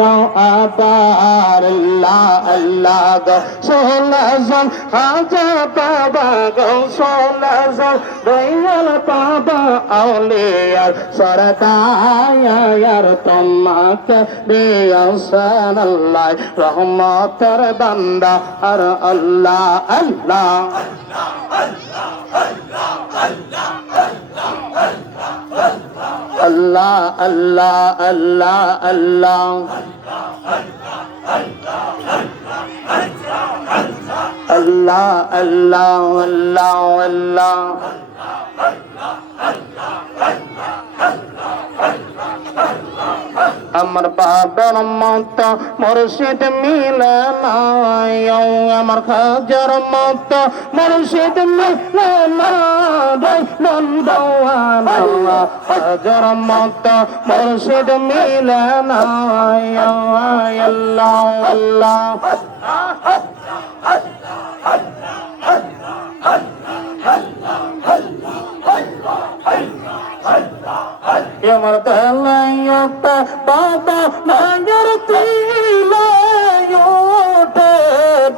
আবার আল্লাহ আল্লাহ গো সোলাজন হাজা বাবা গো সোলাজন দয়াল বাবা আউলিয়ার সরদায়ার তোমাকে দিয়াছেন আল্লাহ রহমতের বান্দা আর আল্লাহ আল্লাহ আল্লাহ আল্লাহ আল্লাহ আল্লাহ আল্লাহ আল্লাহ আল্লাহ আল্লাহ আমার বাবার মত মুর্শিদ মিলে না আমার খাজার মত মুর্শিদ মিলে না খাজার মত মুর্শিদ মিলে না আল্লাহ আল্লাহ আমার দলাইটা বাবা মায়ের তিলাইটা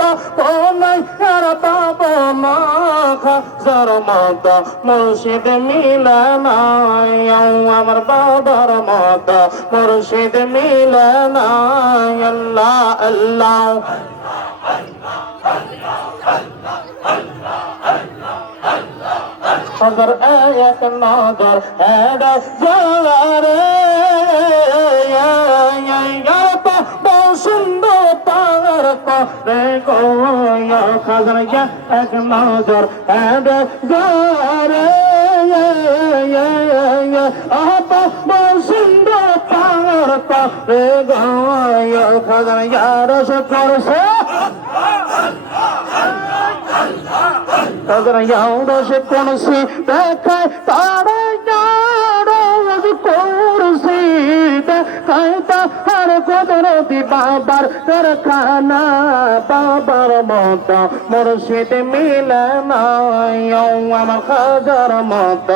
বাবা আর বাবা মা খাজার মত মুর্শিদ মিলে না আমার বাবার মত মুর্শিদ মিলে না আল্লাহ আল্লাহ अगर एक नजर है सुंदर पार करे गोया खजर एक नजर है सुंदर पार करे गोया खजर यार शुक्र से अगर याद से कौन सी देखा तारा याद कौन सी देखा हर कुदरती बाबर कर खाना बाबर मत मुर्शिद मिले ना আমার খাজার মত